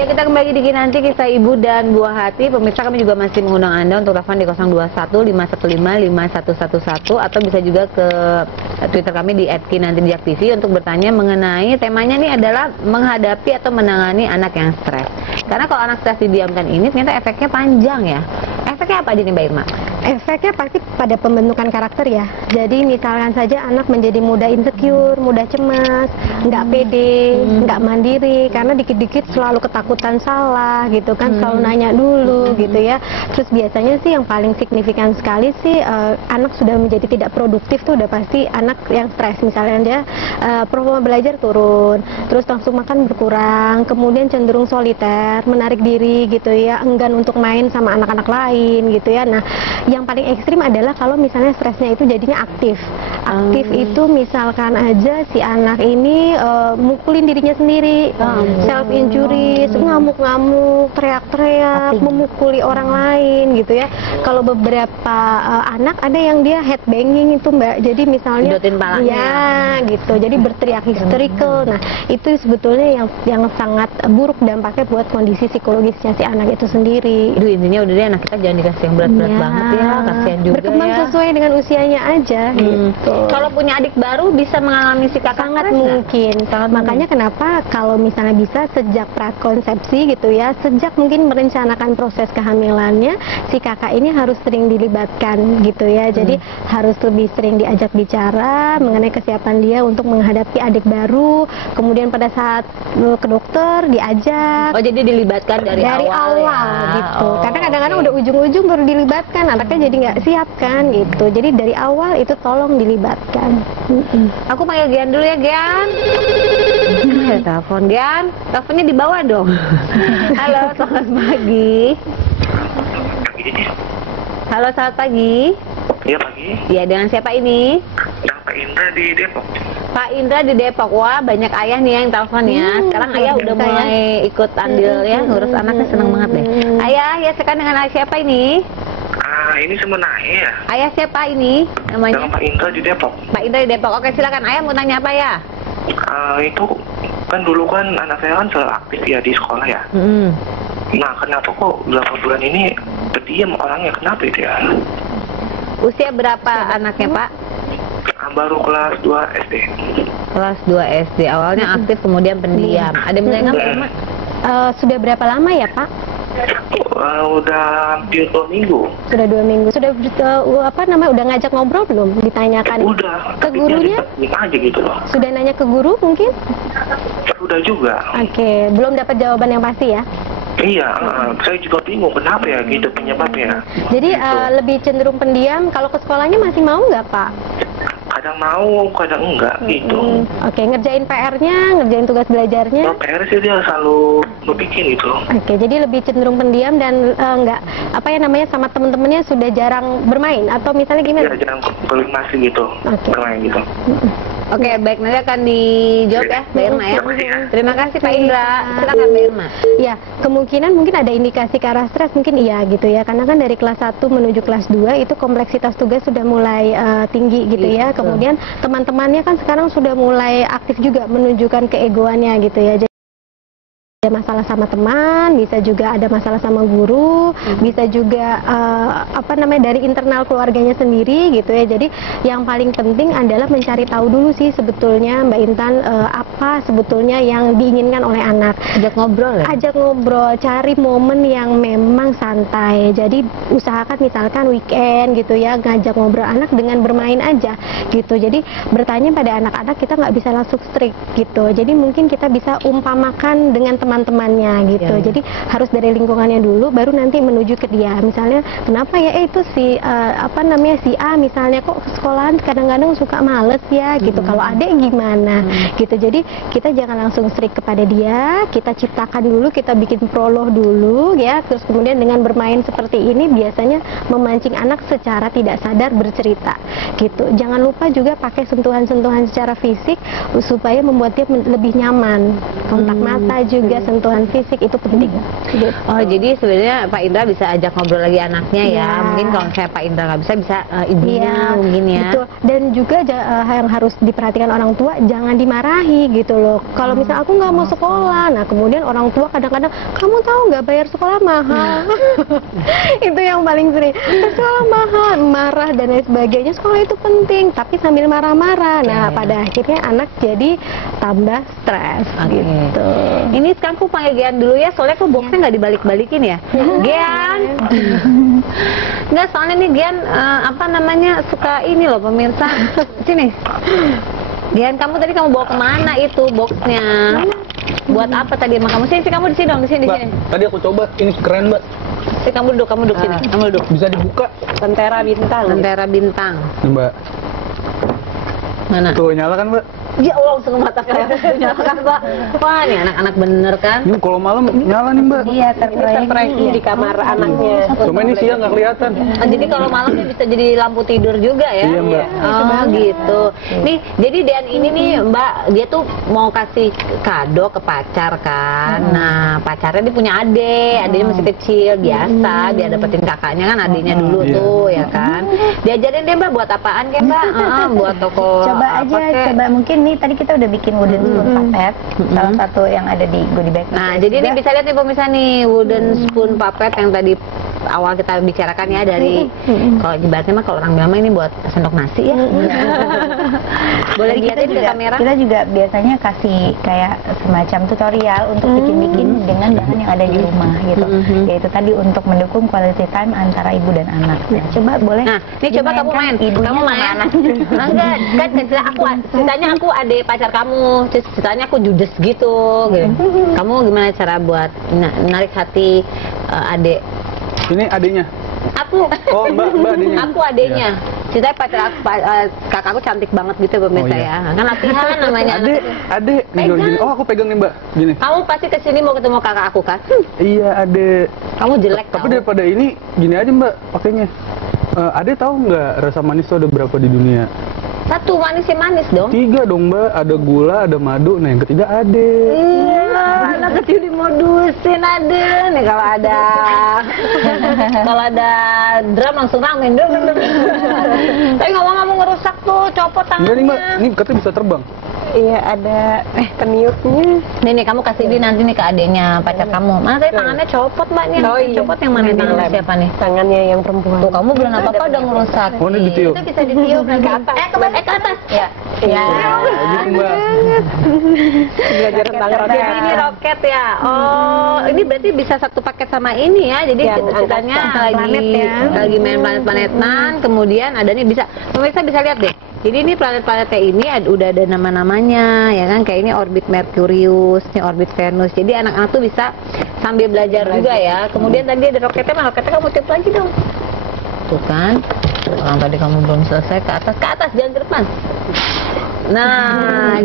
Ya, kita kembali di nanti kisah ibu dan buah hati. Pemirsa, kami juga masih mengundang Anda untuk telepon di 021 515 5111 atau bisa juga ke Twitter kami di @kinanti_tv untuk bertanya mengenai temanya ini adalah menghadapi atau menangani anak yang stres. Karena kalau anak stres didiamkan ini ternyata efeknya panjang ya. Efeknya apa aja nih Mbak Irma? Efeknya pasti pada pembentukan karakter ya. Jadi misalkan saja anak menjadi mudah insecure, mudah cemas, nggak pede, nggak mandiri, karena dikit-dikit selalu ketakutan salah gitu kan, selalu nanya dulu gitu ya. Terus biasanya sih yang paling signifikan sekali sih anak sudah menjadi tidak produktif tuh udah pasti anak yang stres. Misalnya dia performa belajar turun, terus langsung makan berkurang, kemudian cenderung soliter, menarik diri gitu ya, enggan untuk main sama anak-anak lain gitu ya. Nah, yang paling ekstrim adalah kalau misalnya stresnya itu jadinya aktif. Aktif itu misalkan aja si anak ini mukulin dirinya sendiri, self injury, ngamuk-ngamuk, teriak-teriak, memukuli orang lain gitu ya. Kalau beberapa anak ada yang dia head banging itu Mbak. Jadi misalnya ya gitu. Jadi berteriak histerikal. Nah, itu sebetulnya yang sangat buruk dampaknya buat kondisi psikologisnya si anak itu sendiri. Aduh, intinya udah deh anak kita jangan dikasih yang berat-berat banget ya, kasihan juga berkembang ya. Sesuai dengan usianya aja gitu. Kalau punya adik baru bisa mengalami si kakak sangat mungkin. Makanya kenapa kalau misalnya bisa sejak prakonsepsi gitu ya, sejak mungkin merencanakan proses kehamilannya, si kakak ini harus sering dilibatkan gitu ya. Jadi harus lebih sering diajak bicara mengenai kesiapan dia untuk menghadapi adik baru. Kemudian pada saat ke dokter diajak. Oh, jadi dilibatkan dari awal ya? Gitu. Karena kadang-kadang udah ujung-ujung baru dilibatkan, anaknya jadi nggak siap kan gitu. Jadi dari awal itu tolong dilibatkan. Aku panggil Gian dulu ya, Gian. Telepon Gian, teleponnya di bawah dong. Halo, selamat pagi. Halo, selamat pagi. Iya, pagi. Iya, dengan siapa ini? Dengan Pak Indra di Depok. Pak Indra di Depok. Wah, banyak ayah nih yang telepon ya. Sekarang ayah udah mulai ikut andil ya, ngurus anaknya, seneng banget deh. Ayah, ya sekarang dengan ayah siapa ini? Ini sebenarnya ya. Ayah siapa ini namanya? Dengan Pak Indra di Depok. Pak Indra di Depok. Oke, silakan ayah, mau tanya apa ya? Itu kan dulu kan anak saya kan selalu aktif ya di sekolah ya. Nah, kenapa kok berapa bulan ini pendiam orangnya, kenapa itu ya? Usia berapa anaknya Pak? Baru kelas 2 SD. Kelas 2 SD. Awalnya aktif kemudian pendiam. Ada yang bilang Mbak Irma? Sudah berapa lama ya Pak? Udah hampir 2 minggu. Sudah 2 minggu. Sudah udah ngajak ngobrol belum? Ditanyakan udah, ke gurunya? Aja gitu loh. Sudah nanya ke guru mungkin? Sudah juga. Oke, belum dapat jawaban yang pasti ya? Iya, saya juga bingung kenapa ya gitu penyebabnya. Jadi lebih cenderung pendiam. Kalau ke sekolahnya masih mau nggak Pak? Kadang mau, kadang enggak gitu. Oke, ngerjain PR-nya, ngerjain tugas belajarnya? PR sih dia selalu bikin gitu. Oke, jadi lebih cenderung pendiam dan enggak sama temen-temennya sudah jarang bermain atau misalnya gimana? Iya, jarang bermain gitu, bermain gitu. Oke, baik, nanti akan dijawab ya Mbak Irma ya. Terima kasih Pak Indra. Silakan Mbak Irma. Ya, kemungkinan mungkin ada indikasi ke arah stres, mungkin iya gitu ya. Karena kan dari kelas 1 menuju kelas 2 itu kompleksitas tugas sudah mulai tinggi gitu ya. Kemudian teman-temannya kan sekarang sudah mulai aktif juga menunjukkan keegoannya gitu ya. Ada masalah sama teman, bisa juga ada masalah sama guru, bisa juga dari internal keluarganya sendiri gitu ya. Jadi yang paling penting adalah mencari tahu dulu sih sebetulnya Mbak Intan apa sebetulnya yang diinginkan oleh anak. Ajak ngobrol ya? Ajak ngobrol, cari momen yang memang santai. Jadi usahakan misalkan weekend gitu ya, ngajak ngobrol anak dengan bermain aja gitu. Jadi bertanya pada anak-anak, kita nggak bisa langsung strict gitu. Jadi mungkin kita bisa umpamakan dengan teman-temannya gitu. Jadi harus dari lingkungannya dulu baru nanti menuju ke dia. Misalnya kenapa ya itu si si A misalnya kok sekolahan kadang-kadang suka males ya gitu. Kalau adek gimana gitu. Jadi kita jangan langsung strict kepada dia, kita ciptakan dulu, kita bikin prolog dulu ya. Terus kemudian dengan bermain seperti ini biasanya memancing anak secara tidak sadar bercerita gitu. Jangan lupa juga pakai sentuhan-sentuhan secara fisik supaya membuat dia lebih nyaman. Kontak mata juga sentuhan fisik itu penting. Gitu. Oh, jadi sebenarnya Pak Indra bisa ajak ngobrol lagi anaknya ya. Mungkin kalau saya Pak Indra nggak bisa ibunya mungkin ya. Betul. Dan juga yang harus diperhatikan orang tua, jangan dimarahi gitu loh. Kalau misalnya aku nggak mau sekolah, nah kemudian orang tua kadang-kadang, kamu tahu nggak bayar sekolah mahal? Itu yang paling sering. Sekolah mahal, marah dan lain sebagainya. Sekolah itu penting, tapi sambil marah-marah. Nah, pada akhirnya anak jadi tambah stres gitu. Ini sekarang aku panggil Gian dulu ya, soalnya aku boxnya nggak dibalik-balikin ya. Gian. Nggak, soalnya nih Gian suka ini loh pemirsa. Sini. Gian, kamu tadi bawa kemana itu boxnya? Buat apa tadi emang kamu? Sini, kamu di sini dong, di sini. Tadi aku coba, ini keren Mbak. Sini, kamu duduk sini. Kamu duduk. Bisa dibuka. Lentera bintang. Mbak. Mana? Tuh, nyala kan Mbak? Ya Allah, langsung mata saya nyalakan Mbak. Wah, nih anak-anak bener kan? Ini kalau malam nyala nih Mbak. Iya, terproyeksi di kamar anaknya. Cuma ini siang nggak kelihatan. Jadi kalau malam ini bisa jadi lampu tidur juga ya? Iya Mbak. Oh gitu. Nih, jadi Dean ini nih Mbak, dia tuh mau kasih kado ke pacar kan. Nah, pacarnya dia punya adiknya masih kecil, biasa dia dapetin kakaknya kan adiknya dulu tuh ya kan. Diajarin dia Mbak buat apaan kan Mbak? Buat toko Coba aja, coba mungkin nih tadi kita udah bikin wooden spoon puppet, salah satu yang ada di goodie bag. Nah, jadi ini bisa lihat nih pemirsa nih wooden spoon puppet yang tadi awal kita bicarakan ya dari kalau ibaratnya mah kalau orang bilang ini buat sendok nasi ya. Boleh dilihatin ke kamera. Kita juga biasanya kasih kayak semacam tutorial untuk bikin-bikin dengan bahan yang ada di rumah gitu. Yaitu tadi untuk mendukung quality time antara ibu dan anak. Nah, coba boleh. Nah, ini coba kamu main. Kamu main. Enggak, kan ceritanya aku adik pacar kamu. Ceritanya aku judes gitu. Kamu gimana cara buat menarik hati adik? Ini adiknya. Aku. Oh, Mbak adiknya. Aku adiknya. Ceritanya pacar aku, kakakku cantik banget gitu pemirsa ya. Kan latihan namanya. Adik. Gini. Oh, aku pegang nih Mbak. Gini. Kamu pasti kesini mau ketemu kakak aku kan? Iya, adik. Kamu jelek Tapi daripada ini, gini aja Mbak pakainya. Adik tahu nggak rasa manis itu ada berapa di dunia? Satu, manis dong. 3 dong Mbak, ada gula, ada madu, nah yang ketiga adek. Iya, anak kecil dimodusin adek. Nih kalau ada drum langsung ramen. Tapi ngomong-ngomong ngerusak tuh, copot tangannya. Enggak nih Mbak, ini katanya bisa terbang. Iya, ada peniupnya. Nih kamu kasih ini nanti nih ke adeknya pacar kamu. Mana tadi tangannya copot Mbak nih. Copot yang mana tangannya siapa nih? Tangannya yang perempuan. Tuh kamu belum apa-apa udah ngerusak. Oh, ini ditiup. Itu bisa ditiup ke atas. Ke atas. Ya. Ya. Gitu Mbak. Belajar tentang roket. Jadi ini roket ya. Oh, ini berarti bisa satu paket sama ini ya. Jadi ceritanya lagi main planet-planetan, kemudian ada nih bisa pemirsa bisa lihat deh. Jadi ini planet-planetnya ini udah ada nama-namanya ya kan, kayak ini orbit Merkurius, ini orbit Venus. Jadi anak-anak tuh bisa sambil belajar juga ya. Kemudian tadi ada roketnya, roketnya kamu tiup lagi dong. Tuh kan, orang tadi kamu belum selesai, ke atas jangan ke depan. Nah,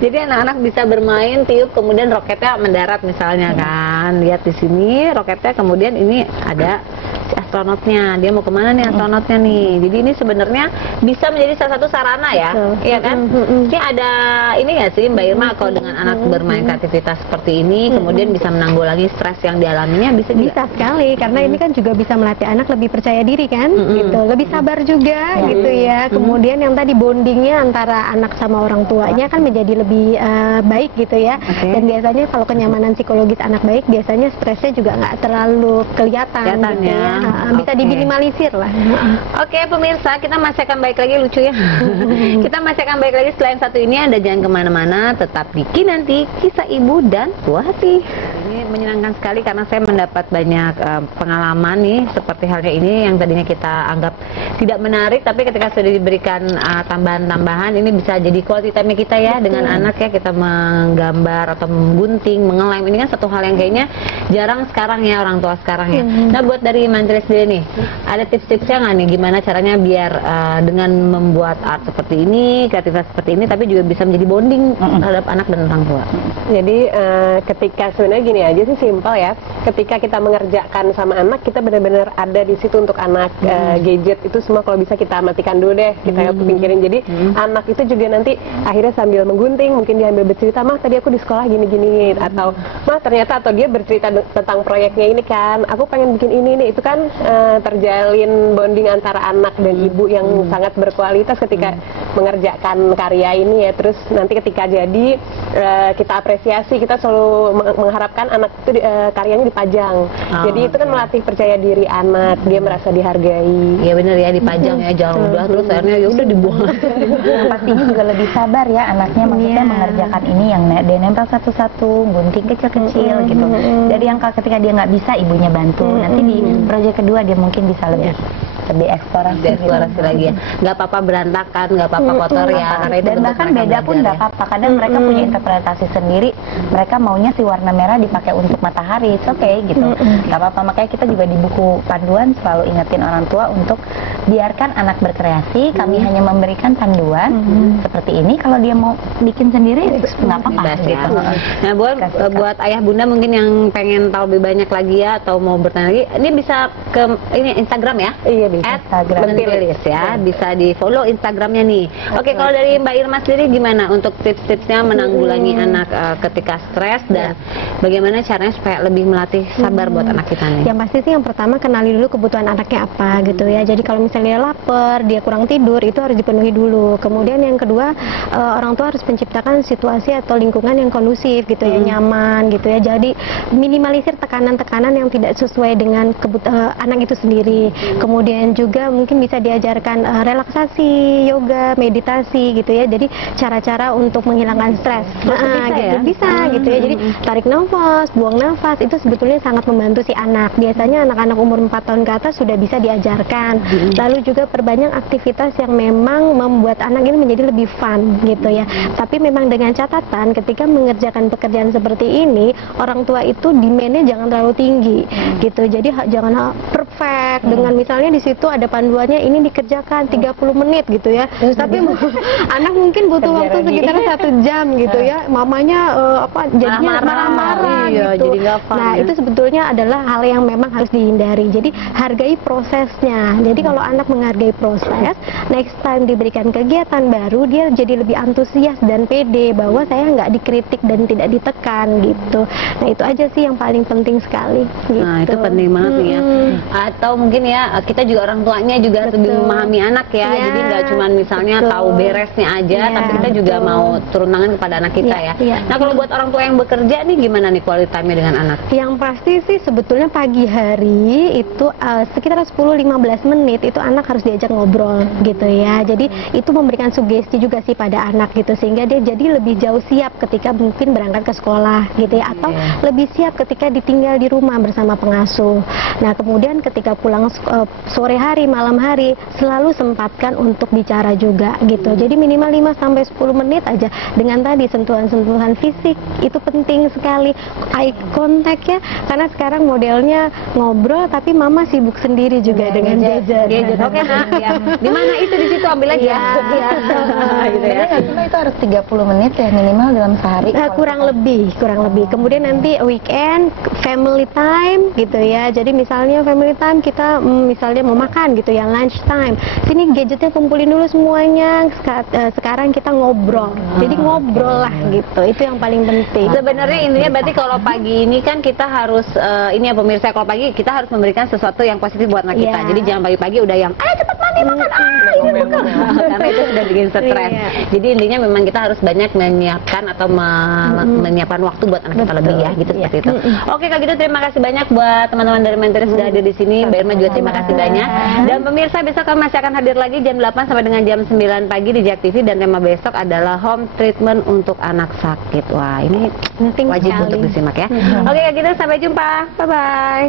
jadi anak-anak bisa bermain tiup, kemudian roketnya mendarat misalnya kan. Lihat di sini roketnya, kemudian ini ada si astronotnya. Dia mau kemana nih astronotnya nih? Jadi ini sebenarnya bisa menjadi salah satu sarana ya, iya kan? Ini ada ini nggak sih Mbak Irma, kalau dengan anak bermain kreativitas seperti ini, kemudian bisa menanggulangi stres yang dialaminya, bisa juga? Bisa sekali, karena ini kan juga bisa melatih anak lebih percaya diri kan, gitu, lebih sabar juga, gitu ya. Kemudian yang tadi bondingnya antara anak sama orang tuanya kan menjadi lebih baik gitu ya. Dan biasanya kalau kenyamanan psikologis anak baik, biasanya stresnya juga nggak terlalu kelihatan gitu ya. Bisa diminimalisir lah. Oke pemirsa, kita masih akan balik lagi, lucu ya. Kita masih akan balik lagi setelah yang satu ini. Anda jangan kemana-mana, tetap di Kinanti, kisah ibu dan buah hati. Ini menyenangkan sekali karena saya mendapat banyak pengalaman nih, seperti halnya ini yang tadinya kita anggap tidak menarik, tapi ketika sudah diberikan tambahan-tambahan, ini bisa jadi quality time kita ya dengan anak ya. Kita menggambar atau menggunting, mengelem, ini kan satu hal yang kayaknya jarang sekarang ya, orang tua sekarang ya. Nah buat dari Manjelis sendiri nih, ada tips-tipsnya nggak nih gimana caranya biar dengan membuat art seperti ini, kreativitas seperti ini, tapi juga bisa menjadi bonding terhadap anak dan orang tua? Jadi ketika sebenarnya gini aja sih, simpel ya. ketika kita mengerjakan sama anak, kita benar-benar ada di situ untuk anak. Gadget itu semua kalau bisa kita matikan dulu deh, kita pikirin. Jadi anak itu juga nanti akhirnya sambil menggunting, mungkin dia ambil bercerita, mah tadi aku di sekolah gini-gini, atau mah ternyata, atau dia bercerita tentang proyeknya ini kan, aku pengen bikin ini nih. Itu kan terjalin bonding antara anak dan ibu yang sangat berkualitas ketika mengerjakan karya ini ya. Terus nanti ketika jadi kita apresiasi, kita selalu mengharapkan anak itu karyanya dipajang. Jadi itu kan melatih percaya diri anak, dia merasa dihargai. Iya bener ya, dipajang ya, jangan udah terus akhirnya ya udah dibuang. Yang pastinya juga lebih sabar ya anaknya, maksudnya mengerjakan ini yang dia nempel satu-satu, gunting kecil-kecil gitu. Dari yang ketika dia nggak bisa, ibunya bantu. Nanti di proyek kedua dia mungkin bisa lebih eksplorasi lagi ya. Nggak apa-apa berantakan, nggak apa-apa kotor ya. Dan bahkan beda pun nggak apa-apa. Kadang mereka punya interpretasi sendiri. Mereka maunya si warna merah dipakai untuk matahari, it's okay gitu. Nggak apa-apa. Makanya kita juga di buku panduan selalu ingetin orang tua untuk biarkan anak berkreasi. Kami hanya memberikan panduan seperti ini. Kalau dia mau bikin sendiri, nggak apa-apa. Gitu. Nah, buat ayah bunda mungkin yang pengen tahu lebih banyak lagi ya, atau mau bertanya lagi, ini bisa ke ini Instagram ya? Iya, @mentilis ya, bisa di follow Instagramnya nih. Oke, kalau dari Mbak Irma sendiri gimana untuk tips-tipsnya menanggulangi anak ketika stres, dan bagaimana caranya supaya lebih melatih sabar buat anak kita nih? Yang pasti sih yang pertama, kenali dulu kebutuhan anaknya apa gitu ya. Jadi kalau misalnya dia lapar, dia kurang tidur, itu harus dipenuhi dulu. Kemudian yang kedua, orang tua harus menciptakan situasi atau lingkungan yang kondusif gitu ya, nyaman gitu ya. Jadi minimalisir tekanan-tekanan yang tidak sesuai dengan anak itu sendiri. Kemudian juga mungkin bisa diajarkan relaksasi, yoga, meditasi gitu ya. Jadi cara-cara untuk menghilangkan stres. Bisa gitu ya. Jadi tarik nafas, buang nafas, itu sebetulnya sangat membantu si anak. Biasanya anak-anak umur 4 tahun ke atas sudah bisa diajarkan. Lalu juga perbanyak aktivitas yang memang membuat anak ini menjadi lebih fun gitu ya. Tapi memang dengan catatan, ketika mengerjakan pekerjaan seperti ini, orang tua itu demand-nya jangan terlalu tinggi gitu. Jadi jangan perfect dengan misalnya di situ ada panduannya ini dikerjakan 30 menit gitu ya. Tapi anak mungkin butuh waktu sekitar 1 jam gitu ya. Mamanya jadinya marah-marah gitu. Jadi nah, itu sebetulnya adalah hal yang memang harus dihindari. Jadi hargai prosesnya. Jadi kalau anak menghargai proses, next time diberikan kegiatan baru, dia jadi lebih antusias dan pede bahwa saya nggak dikritik dan tidak ditekan gitu. Nah, itu aja sih yang paling penting sekali gitu. Nah, itu penting banget nih ya. Atau mungkin ya, kita juga orang tuanya juga harus lebih memahami anak ya. Jadi nggak cuma misalnya tahu beresnya aja, tapi kita juga mau turun tangan kepada anak kita ya. Nah, kalau buat orang tua yang bekerja nih, gimana nih quality time dengan anak? Yang pasti sih sebetulnya pagi hari itu sekitar 10-15 menit itu anak harus diajak ngobrol gitu ya. Jadi itu memberikan sugesti juga sih pada anak gitu, sehingga dia jadi lebih jauh siap ketika mungkin berangkat ke sekolah gitu ya, atau lebih siap ketika ditinggal di rumah bersama pengasuh. Nah, kemudian ketika pulang sore hari, malam hari, selalu sempatkan untuk bicara juga gitu. Jadi minimal 5-10 menit aja. Dengan tadi sentuhan-sentuhan fisik itu penting sekali, eye contact ya, karena sekarang modelnya ngobrol tapi mama sibuk sendiri juga dengan gadget. Oke, Nak, ya. Di mana itu, di situ ambil aja. Gitu ya. Itu harus 30 menit ya minimal dalam sehari. Kurang lebih. Kemudian nanti weekend family time gitu ya. Jadi misalnya family time kita misalnya mau makan gitu ya, lunch time. Sini gadgetnya kumpulin dulu semuanya. Sekarang kita ngobrol. Jadi ngobrol lah gitu. Itu yang paling penting. Sebenarnya intinya berarti kalau pagi ini kan kita harus ini ya pemirsa, kalau pagi kita harus memberikan sesuatu yang positif buat anak kita. Jadi jangan pagi-pagi udah yang ayo cepat mandi makan karena itu sudah bikin stres. Jadi intinya memang kita harus banyak menyiapkan atau menyiapkan waktu buat anak kita lebih ya, gitu seperti itu. Oke, kalau gitu terima kasih banyak buat teman-teman dari Mentilis sudah hadir di sini. Mbak Irma juga terima kasih banyak. Dan pemirsa, besok kami masih akan hadir lagi jam 8 sampai dengan jam 9 pagi di JAK TV, dan tema besok adalah home treatment untuk anak sakit. Wah, ini wajib untuk disimak ya. Oke, kalau gitu sampai jumpa. Bye-bye.